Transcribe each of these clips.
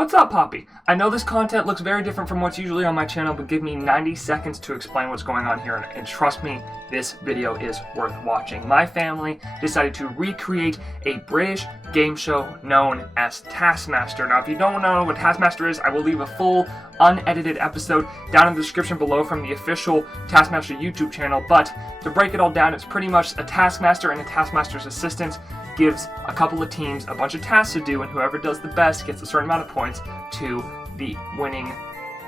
What's up, Poppy? I know this content looks very different from what's usually on my channel, but give me 90 seconds to explain what's going on here, and trust me, this video is worth watching. My family decided to recreate a British game show known as Taskmaster. Now, if you don't know what Taskmaster is, I will leave a full, unedited episode down in the description below from the official Taskmaster YouTube channel, but to break it all down, it's pretty much a Taskmaster and a Taskmaster's assistant gives a couple of teams a bunch of tasks to do, and whoever does the best gets a certain amount of points to the winning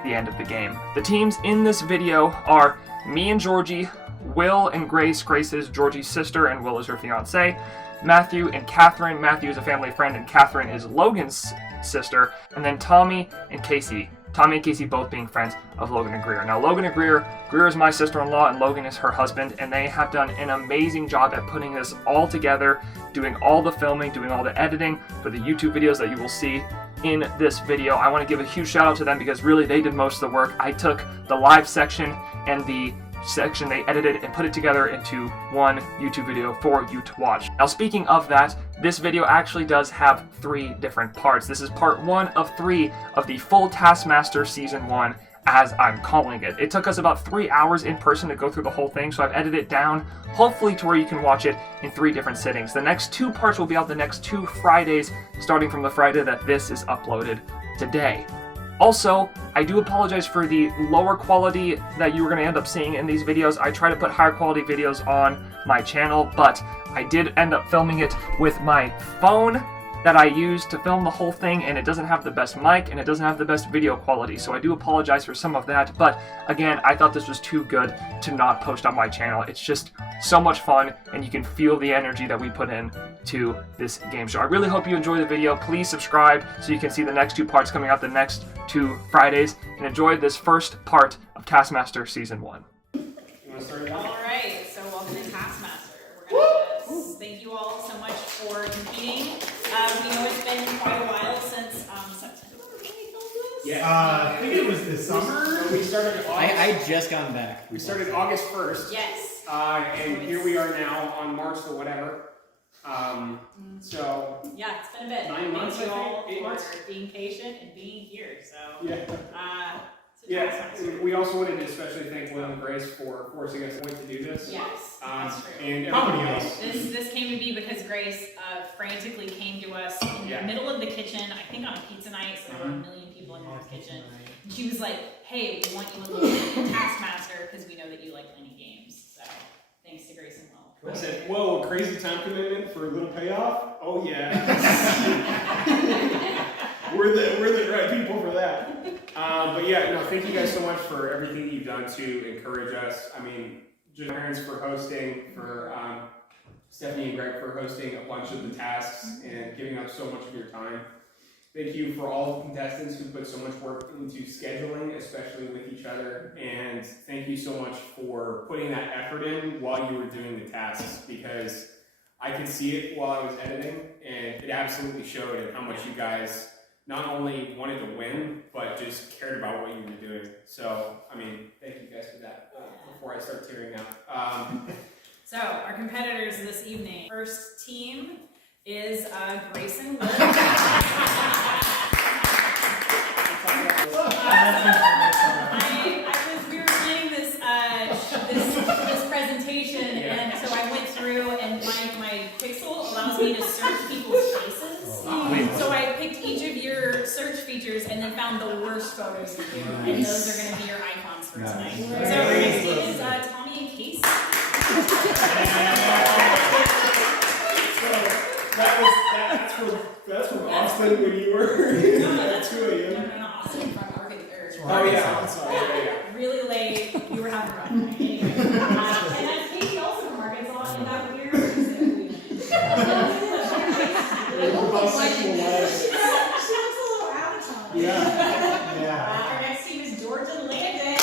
the end of the game. The teams in this video are me and Georgie, Will and Grace. Grace is Georgie's sister and Will is her fiance. Matthew and Catherine. Matthew is a family friend and Catherine is Logan's sister. And then Tommy and Casey. Tommy and Casey both being friends of Logan and Greer. Now, Logan and Greer is my sister-in-law and Logan is her husband, and they have done an amazing job at putting this all together, doing all the filming, doing all the editing for the YouTube videos that you will see in this video. I want to give a huge shout out to them because really they did most of the work. I took the live section and the section they edited and put it together into one YouTube video for you to watch. Now, speaking of that, this video actually does have 3 different parts. This is part 1 of 3 of the full Taskmaster Season 1, as I'm calling it. It took us about 3 hours in person to go through the whole thing, so I've edited it down, hopefully to where you can watch it in 3 different sittings. The next 2 parts will be out the next 2 Fridays, starting from the Friday that this is uploaded today. Also, I do apologize for the lower quality that you were going to end up seeing in these videos. I try to put higher quality videos on my channel, but I did end up filming it with my phone that I used to film the whole thing, and it doesn't have the best mic and it doesn't have the best video quality, so I do apologize for some of that. But again, I thought this was too good to not post on my channel. It's just so much fun, and you can feel the energy that we put in to this game show. I really hope you enjoy the video. Please subscribe so you can see the next 2 parts coming out the next 2 Fridays, and enjoy this first part of Taskmaster Season 1. You want to start it out? Alright, so welcome to Taskmaster. We're going to thank you all so much for competing. We know it's been quite a while since September when we filmed this. Yeah, I think it was this summer. We started August. I just gotten back. We started August 1st. Yes. And here we are now on March the whatever. So yeah, it's been a bit. 9 months Thank you now, all 8 months. for being patient and being here. So yeah. So Yeah, we also wanted to especially thank Will and Grace for forcing us to do this. Yes, that's true. And everybody else. This came to be because Grace frantically came to us in the middle of the kitchen, I think on a pizza night, so there were a million people in the kitchen. And she was like, hey, we want you to look at Taskmaster because we know that you like playing games. So thanks to Grace and Will. I said, whoa, crazy time commitment for a little payoff? Oh yeah. we're the right people for that. But yeah, no, thank you guys so much for everything you've done to encourage us. I mean, just parents for hosting, for Stephanie and Greg for hosting a bunch of the tasks and giving up so much of your time. Thank you for all the contestants who put so much work into scheduling, especially with each other. And thank you so much for putting that effort in while you were doing the tasks, because I could see it while I was editing, and it absolutely showed in how much you guys not only wanted to win, but just cared about what you were doing. So, I mean, thank you guys for that before I start tearing out. So, our competitors this evening. First team is Grace and Will. We were planning this presentation, and so I went through, and my pixel allows me to search people's faces. So I picked each of your search features and then found the worst photos of you, and those are going to be your icons for tonight. So our next team is Tommy and Casey. That's from Austin when you were at 2 a.m. No, Austin from Arkansas. Oh yeah, I'm sorry. Yeah. Really late. You were having fun. Anyway. And that's Casey also from Arkansas, and that weird. She looks a little out of time. Yeah. Our next team is George and Landon.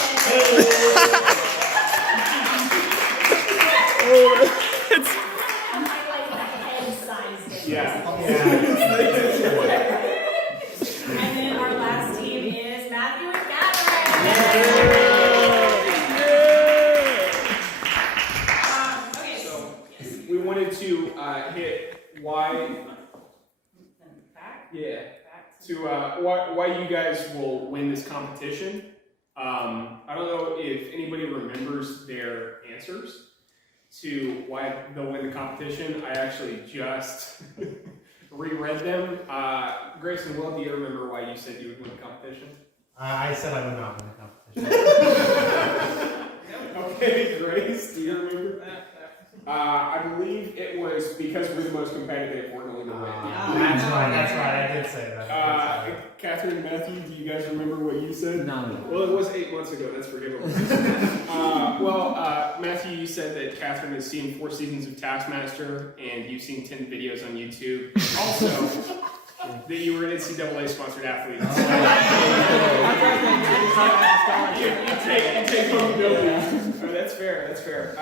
Yeah. And then our last team is Matthew and Catherine. to why you guys will win this competition. I don't know if anybody remembers their answers to why they'll win the competition. I actually just reread them. Grace and Will, do you remember why you said you would win the competition? I said I would not win the competition. Okay, Grace, do you remember? I believe it was because we're the most competitive, we're going to win. That's right, I did say that. Catherine and Matthew, do you guys remember what you said? No. Well, it was 8 months ago, that's forgivable. Matthew, you said that Catherine has seen 4 seasons of Taskmaster, and you've seen 10 videos on YouTube. Also, that you were an NCAA sponsored athlete. You take home building. Oh, that's fair, that's fair.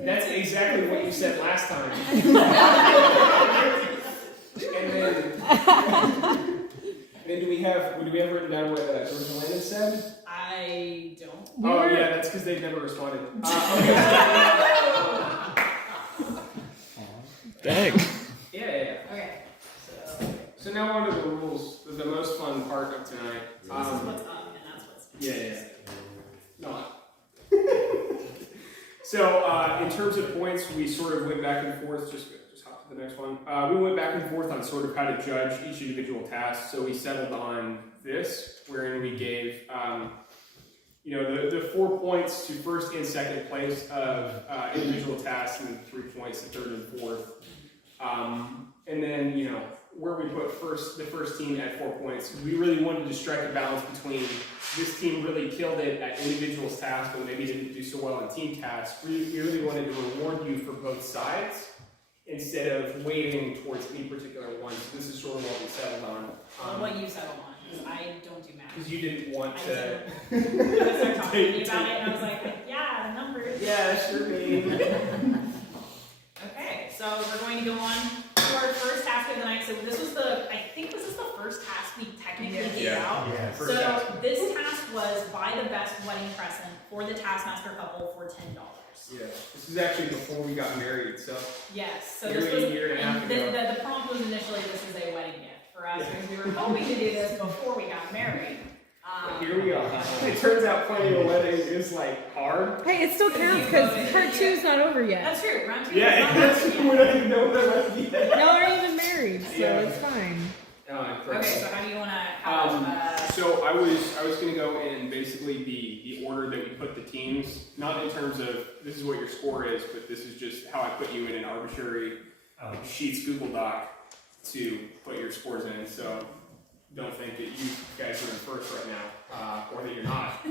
That's exactly what you said last time. And then do we have written down what George Landon said? I don't. Oh yeah, that's because they've never responded. Dang. Yeah. Okay. So now on to the rules, the most fun part of tonight. So this is what's up, and that's what's down. Yeah. Not. So in terms of points, we sort of went back and forth. Just hop to the next one. We went back and forth on sort of how to judge each individual task. So we settled on this, wherein we gave the 4 points to first and second place of individual tasks, and 3 points to third and fourth. And then where we put the first team at 4 points. We really wanted to strike a balance between this team really killed it at individual tasks, but maybe didn't do so well on team tasks. We really wanted to reward you for both sides instead of weighting towards any particular one. So this is sort of what we settled on. What you settled on, because I don't do math. Because you didn't want to. I started talking to me about it, and I was like, yeah, numbers. Yeah, sure, babe. Okay, so we're going to go on to our first task of the night. So this was I think this is the first task we technically gave out. Yeah. First So task. this task was buy the best wedding present for the Taskmaster couple for $10. Yeah, this is actually before we got married, so. Yes, so Nearly this was, a year and a half and ago. the prompt was initially this is a wedding gift for us, because we were hoping to do this before we got married. Here we are. It turns out planning a wedding is hard. Hey, it still counts because part 2's not over yet. That's true, round 2 Yeah, is not we don't even know what that might be. Y'all aren't even married, so Yeah. it's fine. Okay, so how do you want to So I was gonna go in basically the order that we put the teams, not in terms of this is what your score is, but this is just how I put you in an arbitrary Sheets Google Doc to put your scores in. So don't think that you guys are in first right now, or that you're not.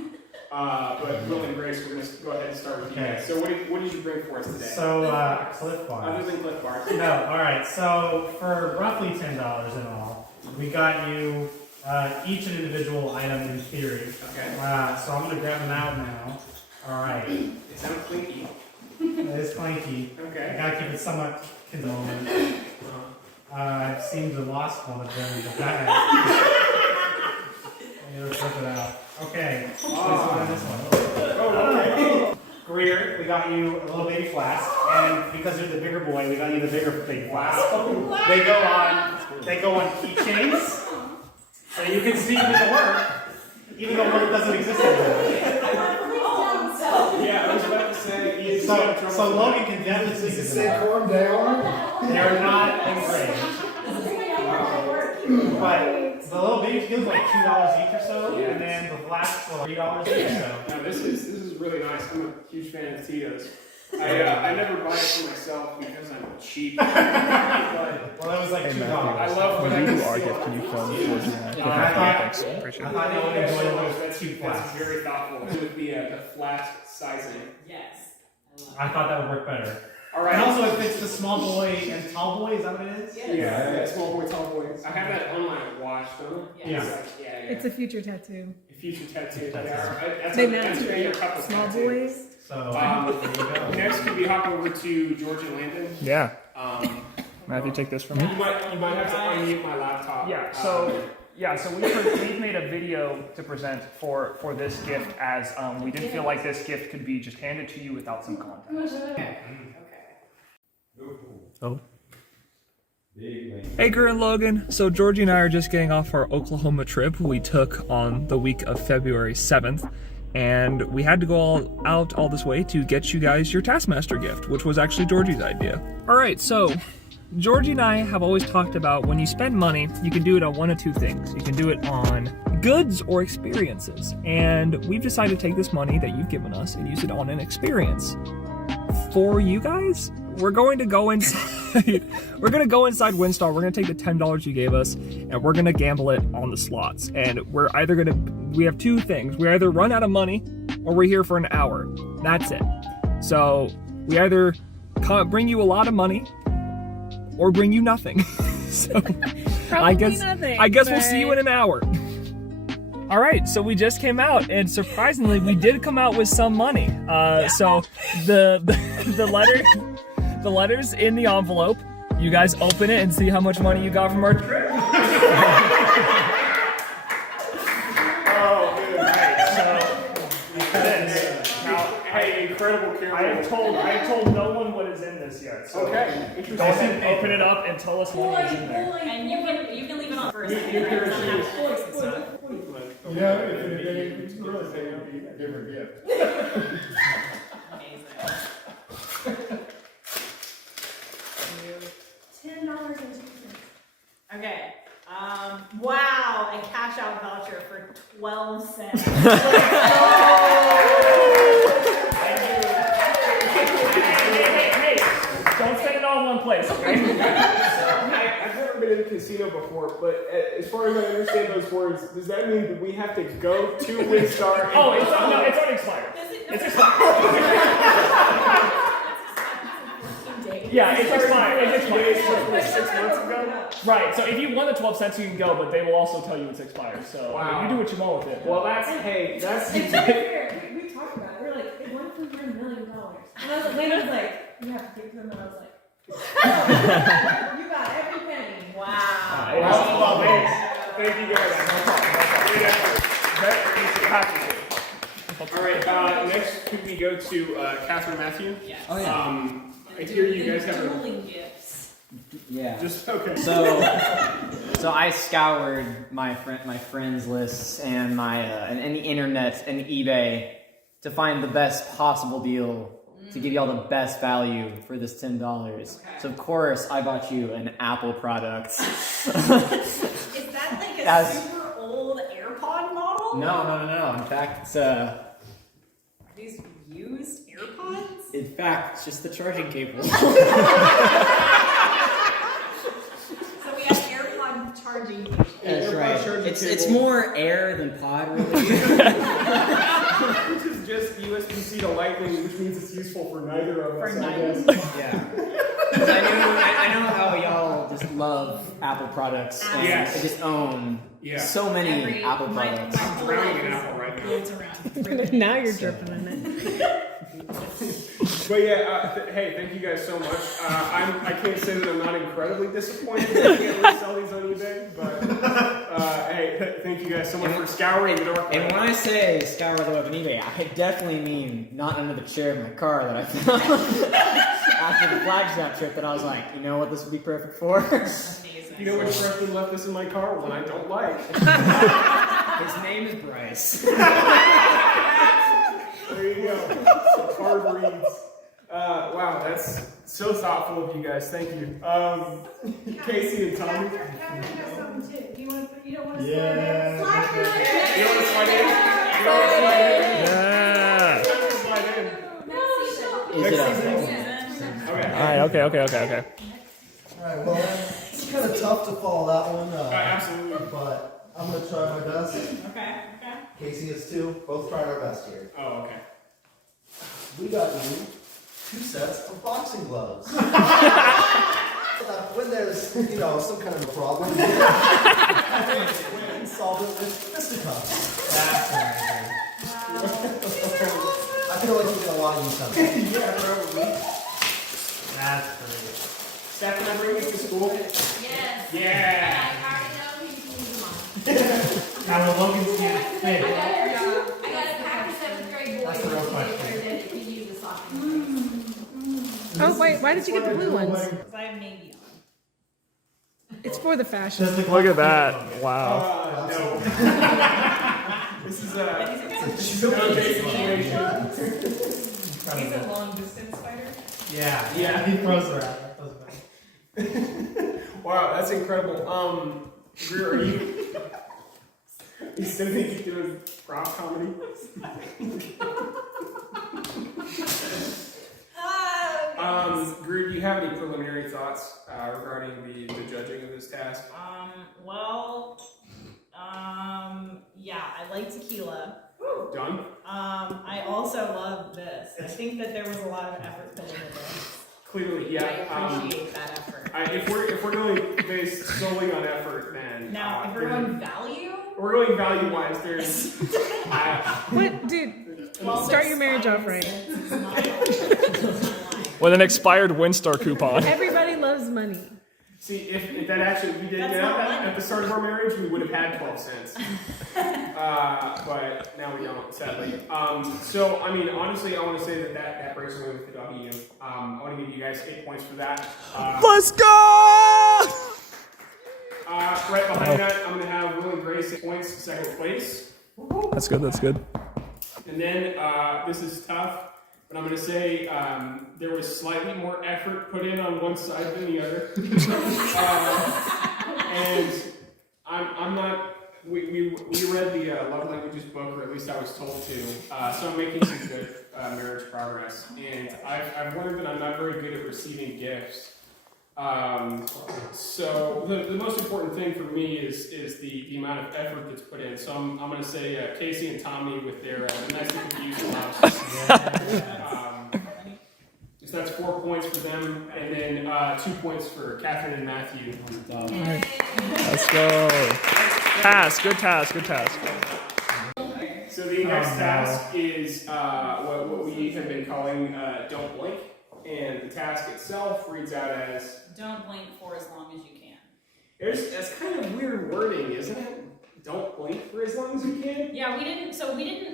But Will and Grace, we're gonna go ahead and start with you guys. So what did you bring for us today? So, Cliff Bar. Other than Cliff Bars. No, alright, so for roughly $10 in all, we got you each an individual item in theory. Okay. So I'm going to grab them out now. Alright. It sounds clinky. It is clanky. I Okay. gotta keep it somewhat condolent. I seem to have lost one of them in the bag. I'm going to flip it out. Okay. This one. Oh, okay. Greer, we got you a little baby flask, and because you're the bigger boy, we got you the bigger baby flask. They go on keychains, so you can sneak into work, even though work doesn't exist anymore. Yeah, I was about to say. So Logan can definitely sneak into work. They're not engraved, but the little baby feels like $2 each or so, and then the flasks are $3 each or so. No, this is really nice. I'm a huge fan of Tito's. I never buy it for myself because I'm cheap. But Well, that was like $2. I love when I can steal Can you film towards your hand? I Appreciate it. thought you would enjoy a little that's two flasks. very thoughtful. With the flat sizing. Yes. I thought that would work better. All And right. also, it fits the small boy and tall boy. Is that what it is? Yes. Yeah, small boy, tall boy. I have that on my watch, don't I? Yes. It's like, yeah. It's a future tattoo. future tattoo. Future tattoo. That's They a meant to a couple Small tattoo. boys. So, there you go. Next, could we hop over to George and Landon? Yeah. Um, Matthew, take this from you me. might have to unmute my laptop. So we've made a video to present for this gift as we didn't feel like this gift could be just handed to you without some context. Okay. Oh. Edgar and Logan. So Georgie and I are just getting off our Oklahoma trip we took on the week of February 7th. And we had to go all this way to get you guys your Taskmaster gift, which was actually Georgie's idea. All right, so Georgie and I have always talked about when you spend money, you can do it on one of two things. You can do it on goods or experiences. And we've decided to take this money that you've given us and use it on an experience. For you guys, we're going to go inside. We're going to go inside Windstar. We're going to take the $10 you gave us and we're going to gamble it on the slots. And we're either going to, we have two things. We either run out of money or we're here for an hour. That's it. So we either bring you a lot of money or bring you nothing. So I guess we'll see you in an hour. All right, so we just came out, and surprisingly, we did come out with some money. So the letters in the envelope. You guys open it and see how much money you got from our trip. Oh, good. Right. So this. Now, hey, incredible camera. I have told no one what is in this yet. So Okay, interesting. open it up and tell us what is in there. And you can leave it on for a second. You Right? can It doesn't have see voice and stuff. You know, if it had been really big, it would be a different gift. Amazing. $10.02. Okay. Wow, a cash out voucher for 12 cents. Hey, don't spend it all in one place, okay? I've never been in a casino before, but as far as I understand those words, does that mean that we have to go to Windstar? And Oh, it's already expired. It's expired. Yeah, it's expired. It's expired. 6 months ago? Right, so if you won the 12 cents, you can go, but they will also tell you it's expired. So Wow. you do what you want with it. Well, that's. And to be fair, we talked about it. We were like, they won for $1 million. And I was like, Lena was like, you have to give them. And I was like, oh, you got every penny. Wow. Well, thank you guys. All right, next could we go to Catherine Matthew? Yes. Oh yeah. I hear you guys have a. Dueling gifts. Yeah. Just okay. So I scoured my friends lists and my and the internet and eBay to find the best possible deal to give you all the best value for this $10. Okay. So of course I bought you an Apple product. Is that like a super old AirPod model? No. In fact, it's Are these used AirPods? in fact it's just the charging cable. So we have AirPod charging. That's AirPod right. charging It's cable. more air than pod really. Which is just USB-C to Lightning, which means it's useful for neither of us. For I neither. guess. Yeah. 'Cause I know how y'all just love Apple products and Yes. they just own Yeah. so many Apple products. My whole Drowning life in is Apple right now. built around. Now you're dripping in it. But yeah, hey, thank you guys so much. I can't say that I'm not incredibly disappointed that I can't really sell these on eBay, but hey, thank you guys so much for scouring the dark And web. when I say scour the web on eBay, I definitely mean not under the chair in my car that I found after the Flagship trip that I was like, you know what this would be perfect for? Amazing. You know which person left this in my car? One I don't like. His name is Bryce. There you go. Hard reads. Wow, that's so thoughtful of you guys. Thank you. Casey and Tommy. Catherine has something too. Do you want to? You don't want to Yeah. slide in? You want to slide in? Yeah. Slide in. Is it up? Okay. All right. Okay. Alright, well, it's kind of tough to follow that one, Absolutely. but I'm going to try my best. Okay. Casey is too. Both trying our best here. Oh, okay. We got you 2 sets of boxing gloves. So that when there's, some kind of a problem, you can solve it with fisticuffs. I feel like we get a lot of use out of it. Yeah, probably. That's great. Steph, can I bring these to school? Yes. Yeah. I already know who you can use them on. Now the Logan's can't I fit. got a pack of 7th grade boys That's the real question. that can use the soccer. Oh wait, why did you get the blue ones? Because I have navy on. It's for the fashion. Look at that. Wow. No. This is a situation. He's a long distance fighter. Yeah, he throws around. That doesn't matter. Wow, that's incredible. Greer, are you still think you're doing prop comedy? Greer, do you have any preliminary thoughts regarding the judging of this task? Yeah, I like tequila. Done? I also love this. I think that there was a lot of effort put into this. Clearly, yeah. I appreciate that effort. If we're going based solely on effort, then Now, if we're going value, we're going value wise. There's What, dude? Start your marriage off right. With an expired Windstar coupon. Everybody loves money. See, if that actually we did get out at the start of our marriage, we would have had 12 cents. But now we don't, sadly. So, I mean, honestly, I want to say that breaks away with the W. I want to give you guys 8 points for that. Let's go! Right behind that, I'm going to have Will and Grace 6 points, second place. That's good, that's good. And then, this is tough, but I'm going to say there was slightly more effort put in on one side than the other. And I'm not, we read the love languages book, or at least I was told to, so I'm making some good marriage progress. And I've learned that I'm not very good at receiving gifts. So the most important thing for me is the amount of effort that's put in. So I'm going to say Casey and Tommy with their nicely confused loves. So that's 4 points for them, and then 2 points for Catherine and Matthew. Let's go. Task, good task, good task. So the next task is what we have been calling Don't Blink, and the task itself reads out as don't blink for as long as you can. that's kind of weird wording, isn't it? Don't blink for as long as you can. Yeah, we didn't test any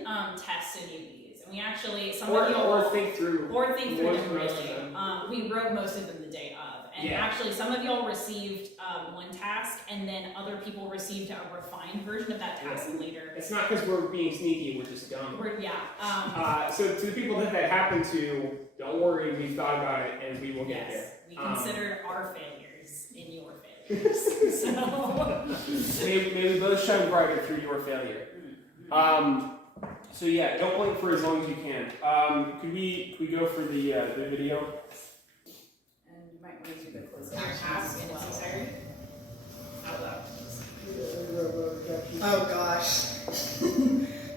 of these, and we actually Or think through them really. We wrote most of them the day of, and actually some of y'all received one task, and then other people received a refined version of that task later. It's not because we're being sneaky; we're just dumb. So to the people that happened to, don't worry, we've thought about it, and we will get there. We consider our failures in your failures. So may we both shine brighter through your failure. So yeah, don't blink for as long as you can. Could we go for the video? And you might want to do the closing task in its entirety. Oh gosh.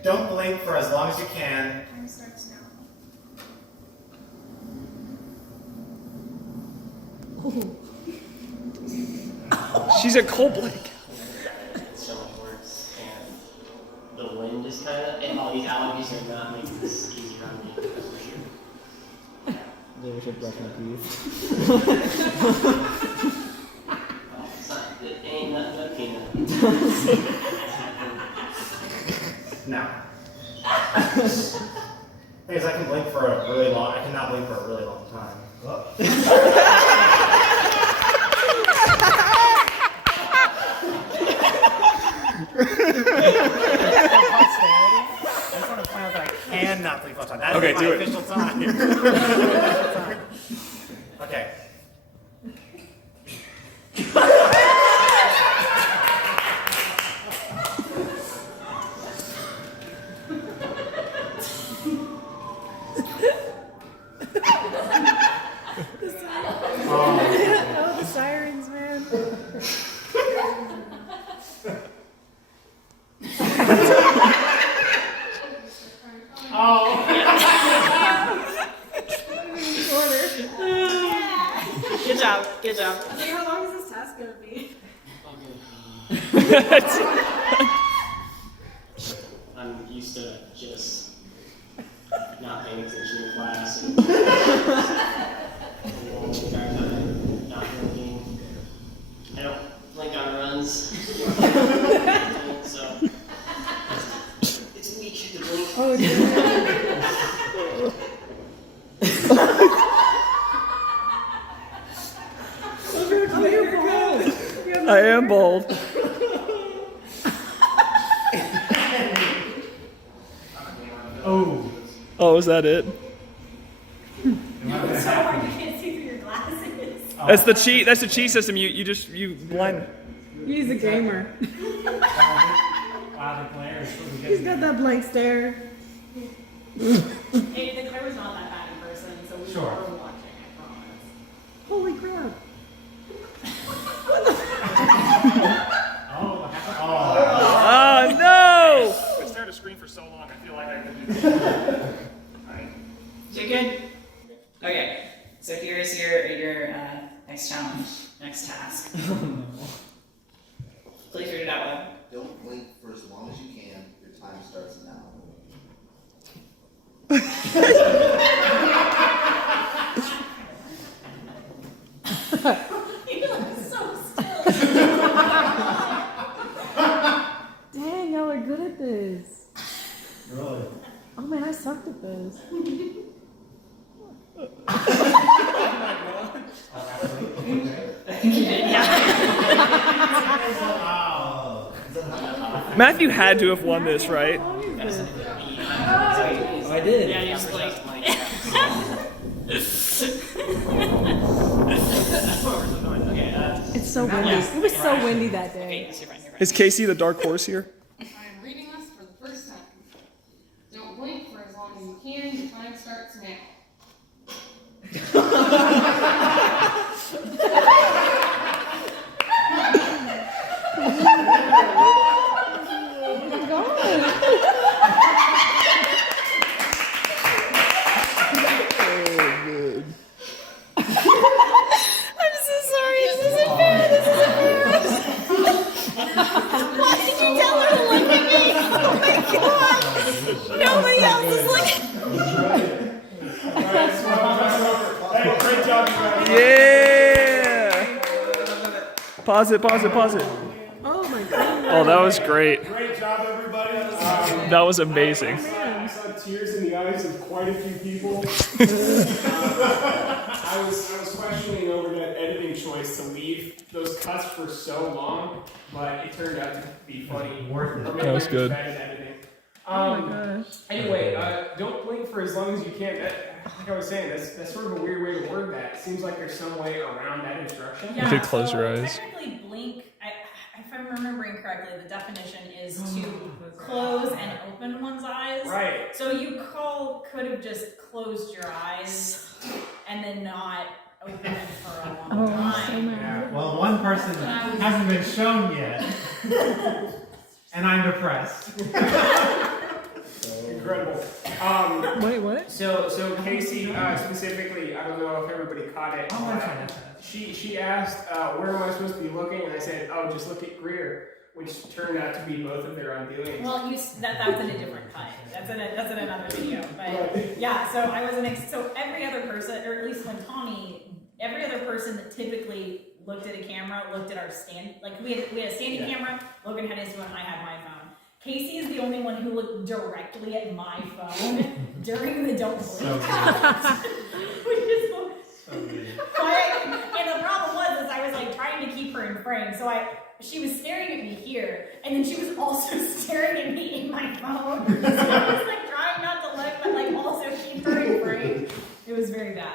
Don't blink for as long as you can. Time starts now. She's a cold blink. It's so much worse, and the wind is kind of, and all these allergies are not making this easier on me, that's for sure. Maybe we should brush my teeth. Oh, it's not, it ain't nothing but peanut. No. Because I can blink for a really long, I cannot blink for a really long time. I just want to point out that I cannot blink full time. That Okay, is do my it. official time. Okay. Oh, the sirens, man. Good job. Good job. I was like, how long is this task gonna be? I'm used to just not paying attention in class and entire time not blinking. I don't blink on runs, so it's weak to blink. Oh, you're cold. You have I am bold. Oh. Oh, is that it? It's so hard you can't see through your glasses. That's the cheat. That's the cheat system. You blind. He's a gamer. He's got that blank stare. Hey, the camera's not that bad in person, so we Sure. are watching, I promise. Holy crap. Oh no! I stared at a screen for so long. I feel like I could do this. Alright. You good? Okay. So here's your next challenge, next task. Please read it out loud. Don't blink for as long as you can. Your time starts now. You look so still. Dang, y'all are good at this. Really? Oh man, I sucked at this. Matthew had to have won this, right? I did. Yeah, you just like. It's so windy. It was so windy that day. Yes, you're fine, you're fine. Is Casey the dark horse here? I'm reading this for the first time. Don't blink for as long as you can. Your time starts now. I'm so sorry. This isn't fair. This isn't fair. Why did you tell her to look at me? Oh my god. Nobody else is looking. Hey, great job, you guys. Yeah! Pause it, pause it, pause it. Oh my god. Oh, that was great. Great job, everybody. That was amazing. I saw tears in the eyes of quite a few people. I was questioning over that editing choice to leave those cuts for so long, but it turned out to be funny. Worth it. Or maybe That was I just good. bad at editing. Oh my gosh. Anyway, don't blink for as long as you can. Like I was saying, that's sort of a weird way to word that. It seems like there's some way around that instruction. You could close your eyes. Technically, blink, if I'm remembering correctly, the definition is to close and open one's eyes. Right. So you could have just closed your eyes and then not opened them for a long Oh, I'm so time. mad. Well, one person hasn't been shown yet. And I'm depressed. Incredible. Wait, what? So Casey specifically, I don't know if everybody caught it. She asked, where am I supposed to be looking? And I said, oh, just look at Greer, which turned out to be both of their undoings. Well, that was in a different cut. That's in another video. But yeah, so I wasn't. So every other person, or at least when Tommy, every other person that typically looked at a camera looked at our stand. Like we had a standing camera. Logan had his phone. I had my phone. Casey is the only one who looked directly at my phone during the don't blink cut. Which is and the problem was I was like trying to keep her in frame. So she was staring at me here, and then she was also staring at me in my phone. So I was like trying not to look, but like also keep her in frame. It was very bad.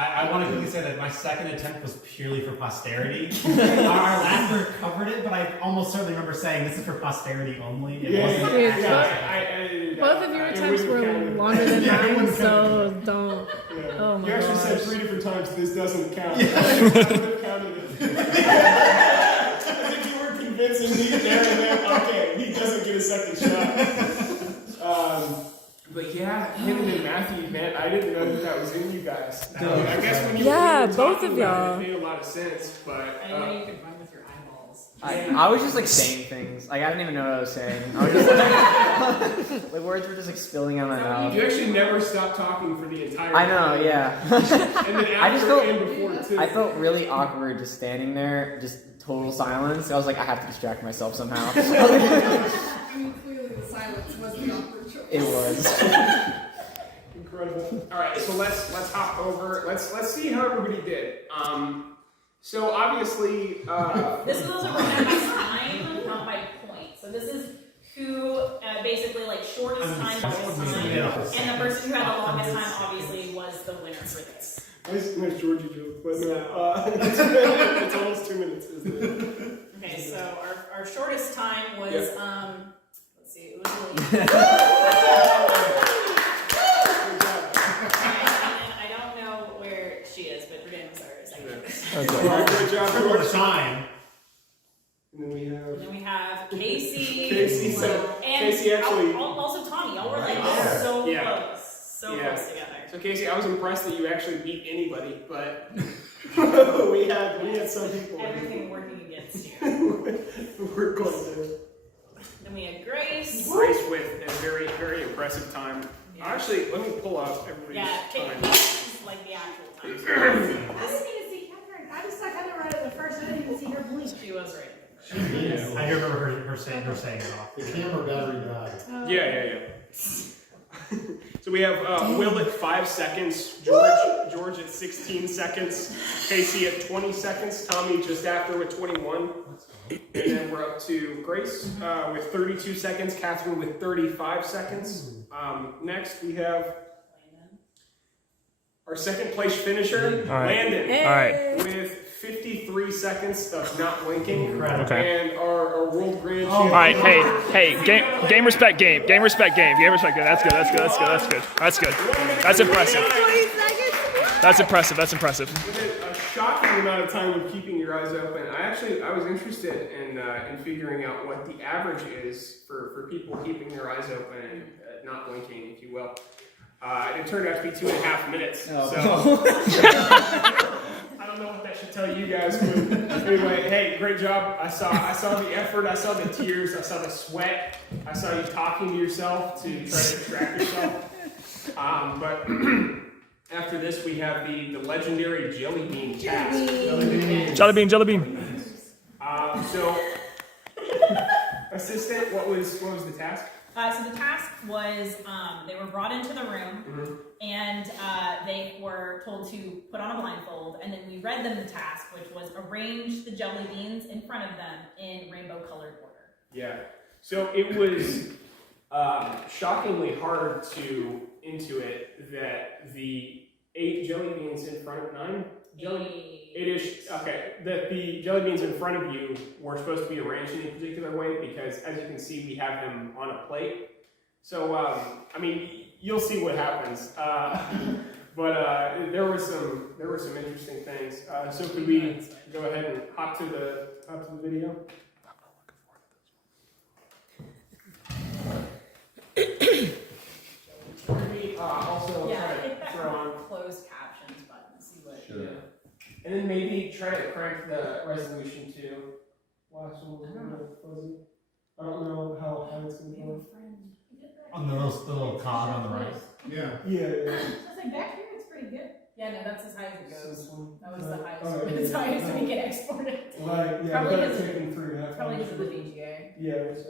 I want to quickly say that my second attempt was purely for posterity. Our last group covered it, but I almost certainly remember saying this is for posterity only. It wasn't actually. Both of your attempts were longer than mine, so don't. Oh my You actually said gosh. 3 different times, this doesn't count. I would have counted it. As if you were convincing me there and then, okay, he doesn't get a second shot. But yeah, him and Matthew, man, I didn't know that was in you guys. I guess when you Yeah, were both talking of about y'all. it made a lot of sense, but I know you could run with your eyeballs. I was just like saying things. Like I didn't even know what I was saying. I was just like, like words were just like spilling out of my mouth. you actually never stopped talking for the entire I know, time. yeah. And then after I just felt- and before too. I felt really awkward just standing there, just total silence. I was like, I have to distract myself somehow. I mean, clearly the silence was the awkward choice. It was. Incredible. All right, so let's hop over. Let's see how everybody did. So obviously, This is also broken down by time, not by point. So this is who basically like shortest time, and the person who had the longest time obviously was the winner for this. nice Georgie joke, but no, it's almost 2 minutes, isn't it? Okay, so our shortest time was Yep. let's see, it was really. I don't know where she is, but her name was ours. Good job, For George. the time. And then we have Casey. Casey. So And Casey actually. also Tommy. Y'all were like Yeah. so Yeah. close. So Yeah. close together. So Casey, I was impressed that you actually beat anybody, but we had some people. Everything working against you. We're going to. Then we had Grace. Grace with a very, very impressive time. Yeah. Actually, let me pull up everybody's Yeah, time. this is like the actual time. I didn't even see Catherine. I just stuck on it right at the first. I didn't even see her blink. She was right. I remember her saying it off. The camera battery died. Yeah. So we have Will at 5 seconds, George at 16 seconds, Casey at 20 seconds, Tommy just after with 21, and then we're up to Grace with 32 seconds, Catherine with 35 seconds. Next we have our second place finisher, Landon, with 53 seconds of not blinking, Okay. and our world grand champion. All right, hey, game respect game. That's good. That's impressive. That's impressive. Within a shocking amount of time of keeping your eyes open, I was interested in figuring out what the average is for people keeping their eyes open and not blinking, if you will. It turned out to be 2.5 minutes. So I don't know what that should tell you guys, but anyway, hey, great job. I saw the effort, I saw the tears, I saw the sweat, I saw you talking to yourself to try to distract yourself. But after this, we have the legendary Jellybean Task. Jellybean. So, assistant, what was the task? So the task was they were brought into the room and they were told to put on a blindfold, and then we read them the task, which was arrange the jelly beans in front of them in rainbow colored order. Yeah. So it was shockingly hard to intuit that the 8 jelly beans in front of 9 that the jelly beans in front of you were supposed to be arranged in a particular way, because as you can see, we have them on a plate. So I mean, you'll see what happens. But there were some interesting things. So could we go ahead and hop to the video? Also try to throw on closed captions button. See what. Yeah. And then maybe try to crank the resolution to watch a little fuzzy. I don't know how high it's going to go. On the little cog on the right. Yeah. Yeah. I was like, back here it's pretty good. Yeah, no, that's as high as it goes. That was the highest. Oh, yeah, As high as yeah. we can export it. Right, yeah, Probably but because- taking 3.5 Probably hours. because of the VGA. Yeah, so.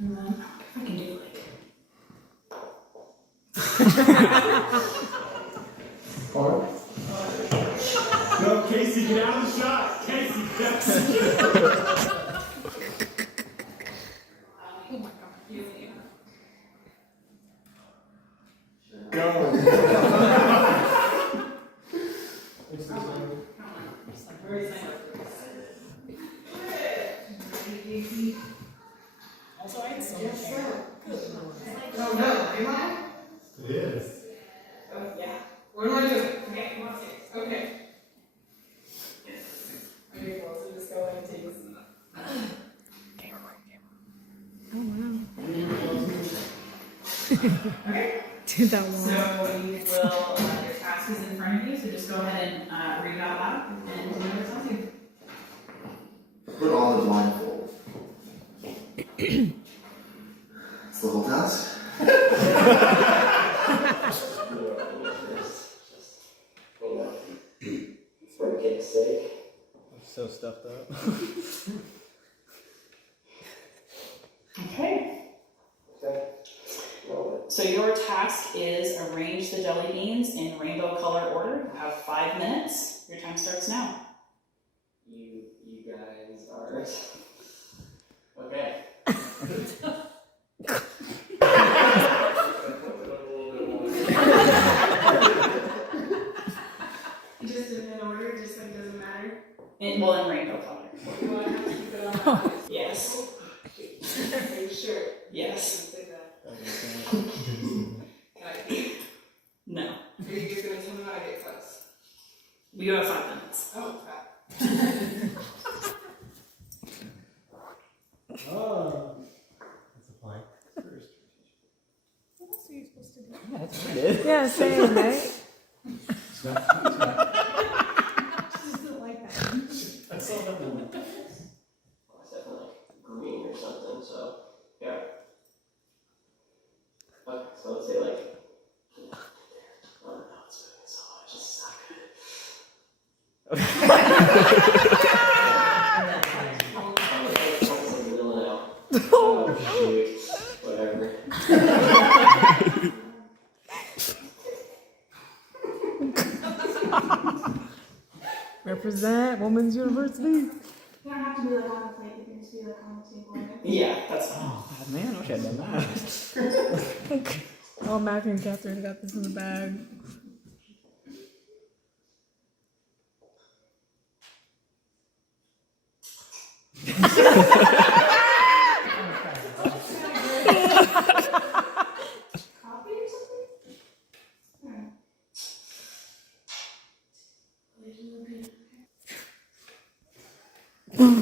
I can do it. No, Casey, get out of the shot. Casey, Also, I had so much hair. No, am I? It is. Oh, yeah. What am I doing? Okay, come on, okay. Okay, well, so just go ahead and take a seat. Okay. Did that one. So you will, your task is in front of you, so just go ahead and read it out loud and do what it tells you. Put on the blindfold. It's the whole task? For kick's sake. So stuffed up. Okay. So your task is arrange the jelly beans in rainbow color order. You have 5 minutes. Your time starts now. You guys are okay. Just in order, just like doesn't matter. In rainbow color. Do I have to keep it on the eyes? Yes. Are you sure? Yes. Can I peek? No. Are you just gonna tell me when I get close? We do have 5 minutes. Oh, crap. Oh. That's a plank. What else are you supposed to do? Yeah, that's what it is. Yeah, same, right? It's not- it's not- She just didn't like that. That's all that one. Well, it's definitely like green or something, so yeah. Okay, so let's say like oh no, it's moving so much, it's not good. Oh, shoot. Whatever. Represent Women's University. You don't have to be like on the plate, you can just be like on the table. Yeah, that's fine. Oh, man, I wish I had done that. Oh, Matthew and Catherine got this in the bag. Coffee or something? Hmm.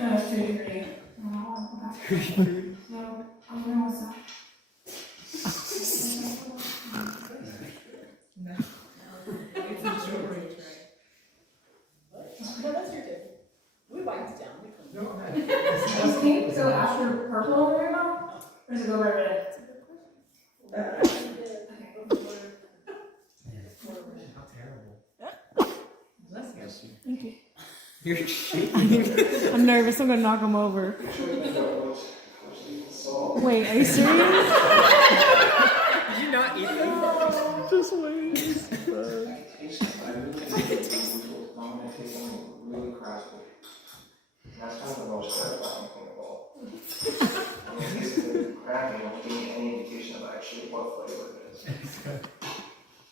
Oh, 3 degree. Oh, okay. No, I'm gonna what's that? It's a jewelry tray. No, that's your tip. We wiped it down. It's pink, so after purple over there now? Or does it go right away? How terrible. Thank you. You're shaking. I'm nervous. I'm gonna knock him over. Wait, are you serious? Did you not eat them? Just wait. Really crappy. That's kind of the most terrifying thing of all. I mean, it's basically crappy, and I'm giving any indication of actually what flavor it is.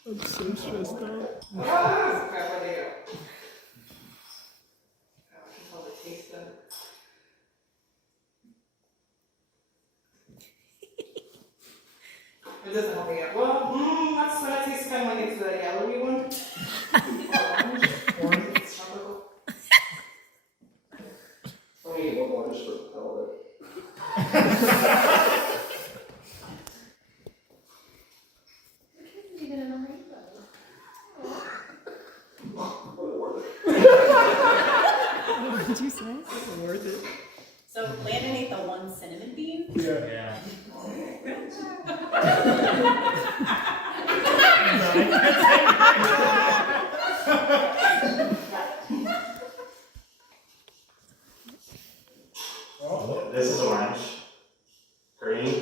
I'm so stressed out. Ah, crap, where'd they go? Oh, I can tell the taste of it. It doesn't help me out. Well, that's what it tastes kind of like it's the yellowy one. Orange. It's tropical. Let me get one more just for the hell of it. What did you say? Worth it. So Landon ate the 1 cinnamon bean. Yeah. This is orange. Green.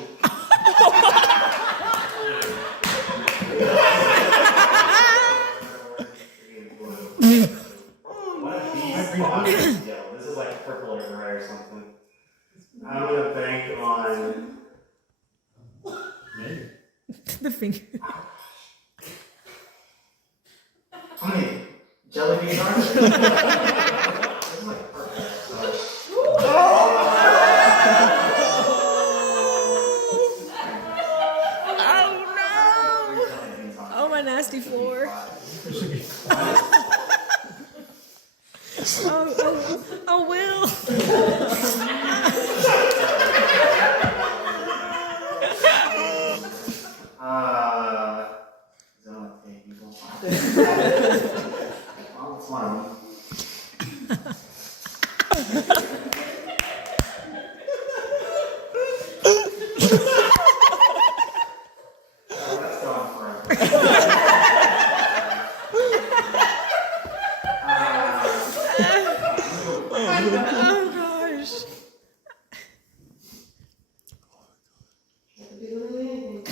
One of these spots is yellow. This is like purple or gray or something. I'm gonna bank on. Maybe. The finger. How many jelly beans are there? This is like perfect. Oh, my nasty floor. Oh, Will. Is that on the table? Well, it's one of them. That's gone forever. Oh, gosh. Can't do anything.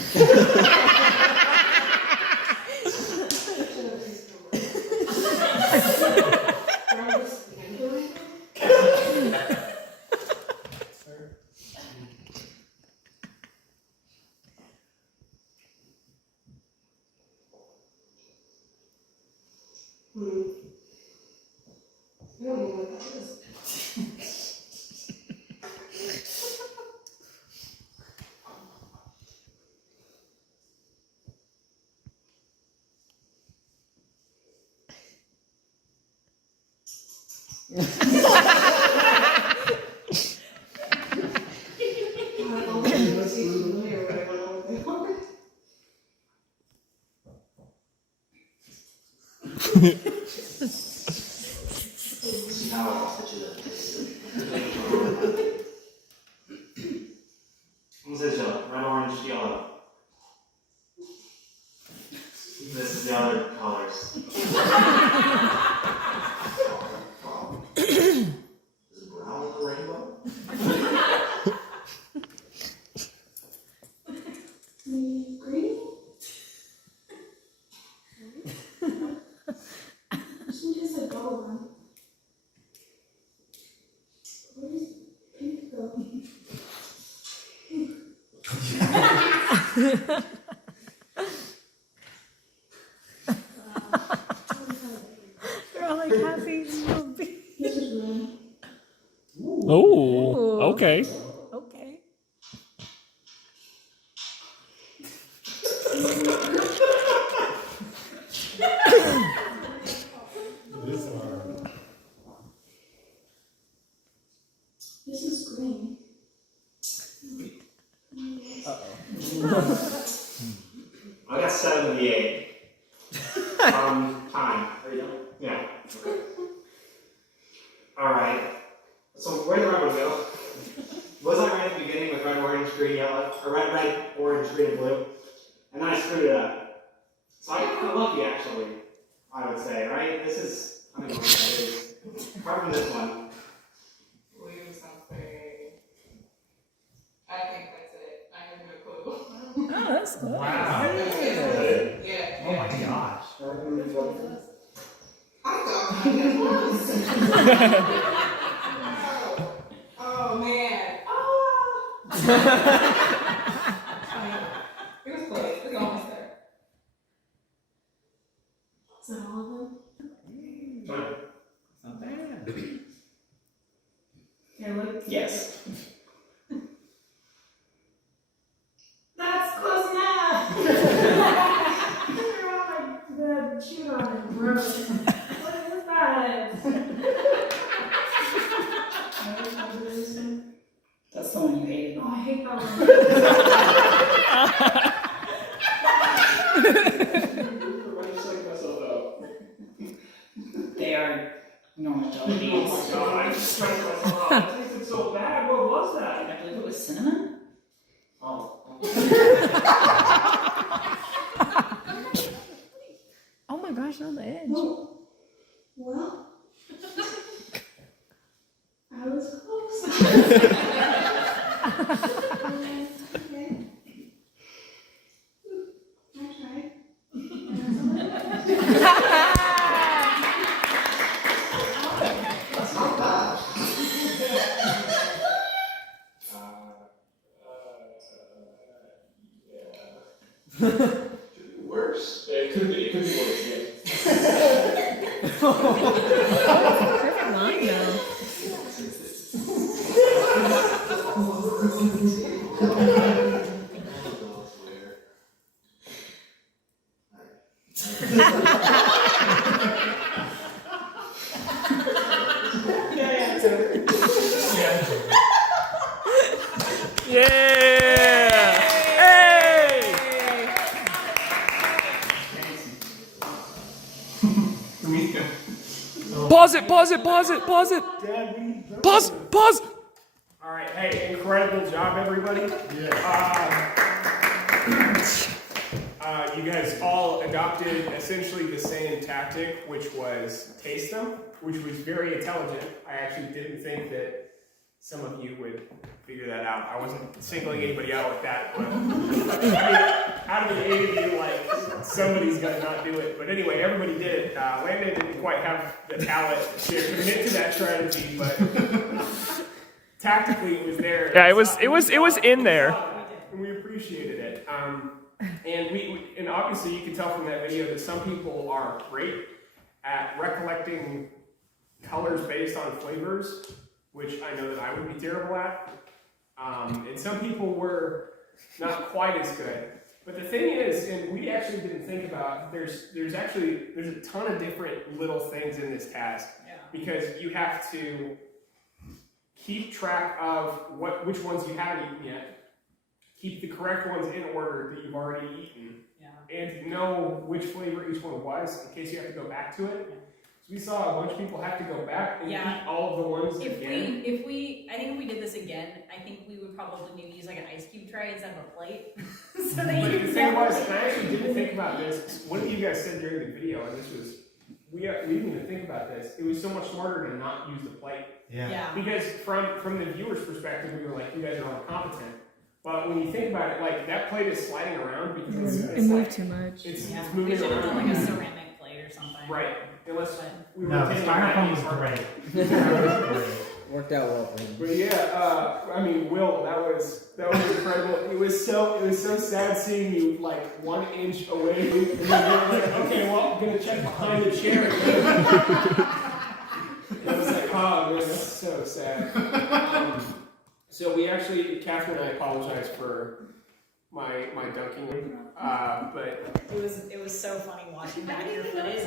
This is yellow. Red, orange, yellow. This is the other colors. Is brown the rainbow? Green? She has a double one. Where does pink go? They're all like happy. This is red. Oh, okay. Okay. This is green. I got 78. Time. Are you done? Yeah. Okay. Alright. So where did the red one go? Was I right at the beginning with red, orange, green, yellow? Or red, orange, green, and blue? And then I screwed it up. So I got kind of lucky actually, I would say, right? This is, I don't know what that is. Apart from this one. Blue something. I think that's it. I have no clue. Oh, that's cool. Wow. Yeah. Oh my gosh. I thought it was. Oh man. Oh. It was close. It was almost there. Is that all of them? Not bad. Yeah, look. Yes. That's close enough! They're all like the chewed on and gross. What is that? That's the one you hated. Oh, I hate that one. They are normal jelly beans. Oh my god, I just stressed myself out. It tasted so bad. What was that? I believe it was cinnamon. Oh. Oh my gosh, on the edge. Well, I was close. Okay. I tried. That's not bad. Could be worse. It could be worse, yeah. Perfect line though. Yeah! Hey! Pause it, pause it, pause it, pause it! Pause, pause! Alright, hey, incredible job, everybody. You guys all adopted essentially the same tactic, which was taste them, which was very intelligent. I actually didn't think that some of you would figure that out. I wasn't singling anybody out with that, but I mean, out of the 8 of you, like, somebody's gonna not do it. But anyway, everybody did it. Landon didn't quite have the talent to commit to that strategy, but tactically it was there. Yeah, it was in there. And we appreciated it. And obviously you can tell from that video that some people are great at recollecting colors based on flavors, which I know that I would be terrible at. And some people were not quite as good. But the thing is, and we actually didn't think about, there's a ton of different little things in this task. Yeah. Because you have to keep track of which ones you haven't eaten yet, keep the correct ones in order that you've already eaten, and know which flavor each one was in case you have to go back to it. So we saw a bunch of people have to go back and eat all of the ones again. I think if we did this again, I think we would probably maybe use like an ice cube tray instead of a plate. So that But you the thing was, and I actually didn't think about this. One of you guys said during the video, and this was, we didn't even think about this. It was so much smarter to not use the plate. Yeah. Because from the viewer's perspective, we were like, you guys are incompetent. But when you think about it, like that plate is sliding around because It moved too much. It's We moving should have done around. like a ceramic plate or something. Right. Unless we were No, the taking styrofoam that was great. Worked out well for him. But yeah, I mean, Will, that was incredible. It was so sad seeing you like 1 inch away, and then you're like, okay, well, I'm gonna check behind the chair. I was like, oh man, that's so sad. So we actually, Catherine and I apologize for my dunking, but It was so funny watching back your footage.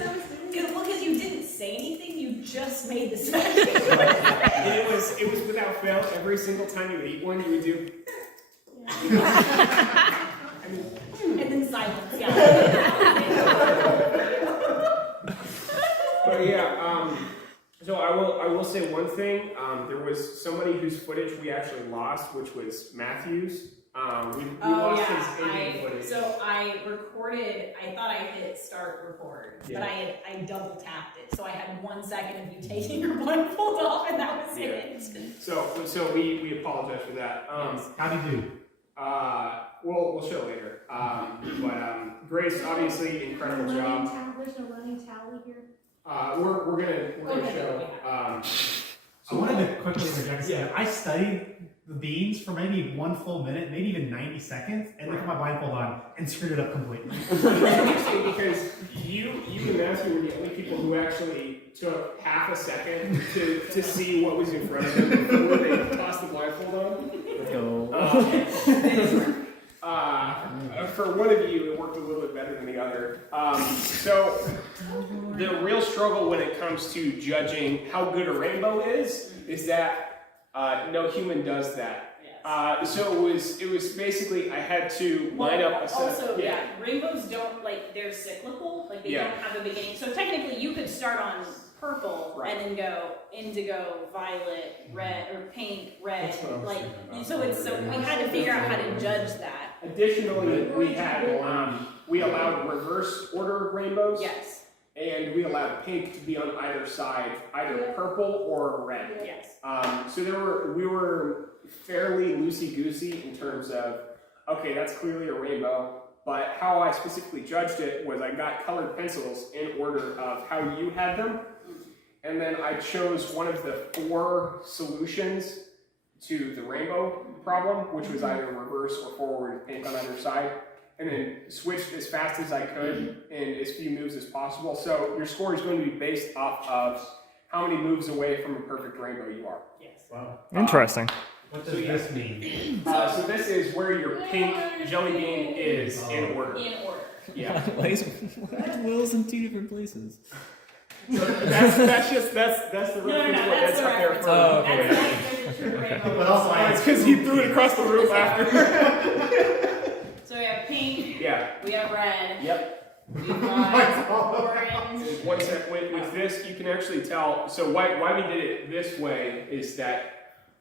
Because you didn't say anything, you just made the sound. and it was without fail. Every single time you would eat one, you would do. And then silence, yeah. But yeah, so I will say one thing. There was somebody whose footage we actually lost, which was Matthew's. We lost his ending footage. So I recorded, I thought I hit start record, but I double tapped it. So I had 1 second of you taking your blindfold off, and that was it. So we apologize for that. How'd you do? We'll show later. Grace, obviously, incredible job. There's no running tally here. We're gonna show. I wanted to quickly interject. I studied the beans for maybe 1 full minute, maybe even 90 seconds, and then put my blindfold on and screwed it up completely. It's interesting because you and Matthew were the only people who actually took half a second to see what was in front of them before they tossed the blindfold on. Let's go. For one of you, it worked a little bit better than the other. So the real struggle when it comes to judging how good a rainbow is that no human does that. So it was basically I had to line up a set. Also, rainbows don't they're cyclical. Like they don't have a beginning. So technically, you could start on purple and then go indigo, violet, red, or pink, red. So we had to figure out how to judge that. Additionally, we allowed reverse order rainbows. Yes. And we allowed pink to be on either side, either purple or red. Yes. So we were fairly loosey-goosey in terms of, okay, that's clearly a rainbow, but how I specifically judged it was I got colored pencils in order of how you had them, and then I chose one of the 4 solutions to the rainbow problem, which was either reverse or forward pink on either side, and then switched as fast as I could in as few moves as possible. So your score is going to be based off of how many moves away from a perfect rainbow you are. Yes. Wow. Interesting. What does this mean? So this is where your pink jelly bean is in order. In order. Yeah. Why is Will's in 2 different places? So that's the real No, that's the up there reference. for. Oh, okay. That's the true rainbow. But also, It's because he threw it across the room after. So we have pink. Yeah. We have red. Yep. We've got orange. One sec. With this, you can actually tell. So why we did it this way is that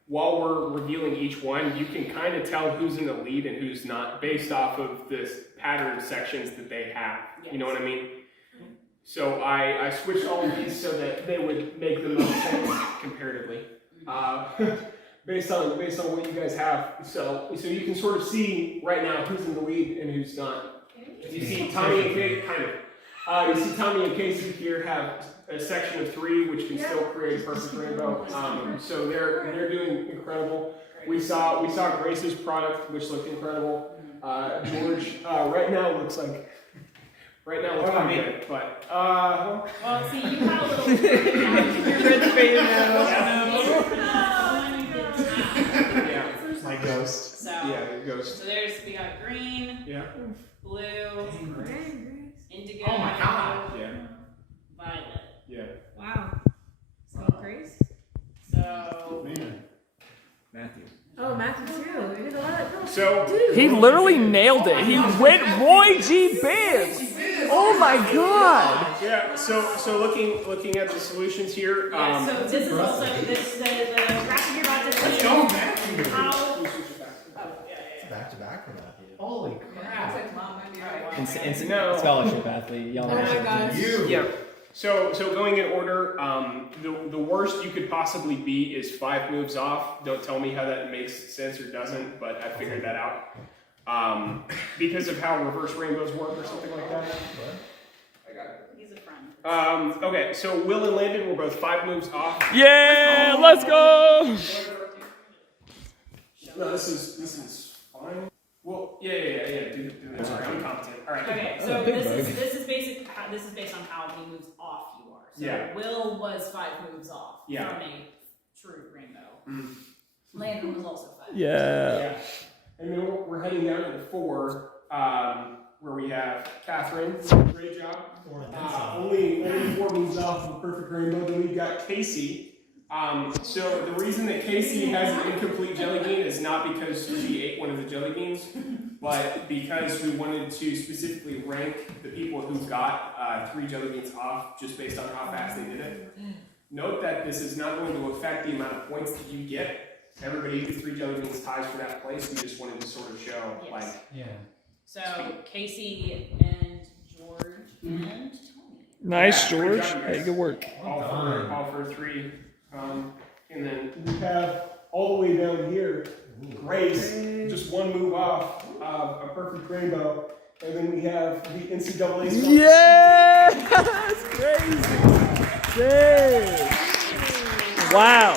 while we're revealing each one, you can kind of tell who's in the lead and who's not based off of this pattern sections that they have. Yes. You know what I mean? So I switched all of these so that they would make the most sense comparatively. based on what you guys have. So you can sort of see right now who's in the lead and who's not. You see Tommy and Casey, kind of. You see Tommy and Casey here have a section of 3, which can still create a perfect rainbow. So they're doing incredible. We saw Grace's product, which looked incredible. George right now looks pretty good, but Well, see, you had a little. You're red faded now. yeah, My ghost. So, yeah, it goes. so we got green, Yeah, blue, indigo, Oh my God. yeah, violet. yeah. Wow. So Grace? So, Matthew. Oh, Matthew too. We did a lot of So He literally nailed it. He went Roy G. Biv. Oh my god. yeah, so looking at the solutions here. yeah, so this is also the graphic you're about to see. Go Matthew. How? Oh, yeah. Back to back for Matthew. Holy crap. No. Scholarship athlete. Y'all Oh my know. gosh. Yeah. So going in order, the worst you could possibly be is 5 moves off. Don't tell me how that makes sense or doesn't, but I figured that out. Because of how reverse rainbows work or something like that. I got it. He's a friend. Okay, so Will and Landon were both 5 moves off. Yeah, let's go. No, this is fine. Well, yeah. Do that. Sorry, I'm competent. All right. Okay, so this is based on how many moves off you are. So Yeah. Will was 5 moves off Yeah. from a true rainbow. Landon was also 5. Yeah. And then we're heading down to 4, where we have Catherine. Great job. Only 4 moves off of a perfect rainbow. Then we've got Casey. So the reason that Casey has an incomplete jelly bean is not because she ate one of the jelly beans, but because we wanted to specifically rank the people who got 3 jelly beans off just based on how fast they did it. Note that this is not going to affect the amount of points that you get. Everybody who 3 jelly beans ties for that place. We just wanted to sort of show, Yes. Yeah. So Casey and George and Tony. Nice, Yeah, great George. job, you Hey, guys. good work. All for 3. And then we have all the way down here, Grace, just 1 move off of a perfect rainbow. And then we have the NCAA. Yeah, that's crazy. Dang. Wow.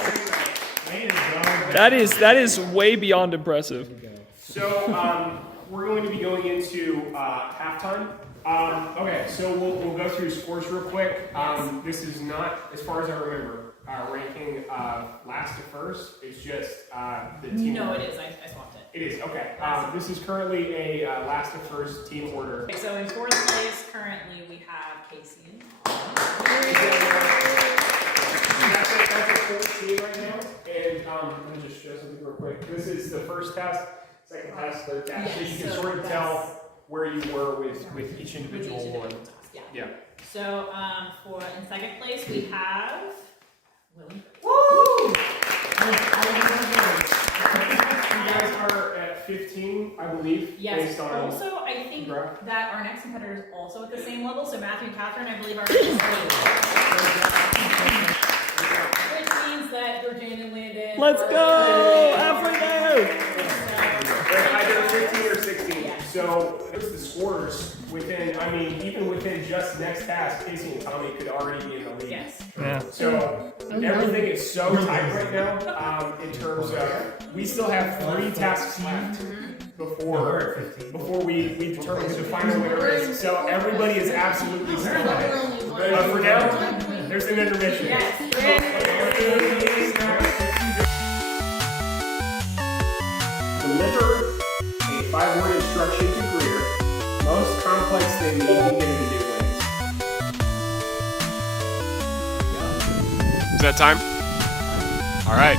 That is way beyond impressive. So we're going to be going into halftime. Okay, so we'll go through scores real quick. This is not, as far as I remember, ranking last to first. It's just the team. No, it is. I swapped it. It is, okay. This is currently a last to first team order. Okay, so in 4th place currently we have Casey. That's a full team right now. And let me just show something real quick. This is the first task, second task, third task. Yes, so you can so sort of that's- tell where you were with each individual one. Yeah. Yeah. So in 2nd place we have Willie. Woo! You guys are at 15, I believe, Yes. based on. Also, I think graph. that our next competitor is also at the same level. So Matthew and Catherine, I believe, are at the same level. Which means that Georgina and Landon. Let's are- go, Africa. They're either 15 or 16. Yeah. So there's the scores within, I mean, even within just next task, Casey and Tommy could already be in the lead. Yes. Yeah. So everything is so tight right now in terms of, we still have 3 tasks left before we determine who the final winner is. So everybody is absolutely still ahead. But for now, there's an intermission. Deliver a 5-word instruction to Greer. Most complex thing that you can get him to do wins. Is that time? All right.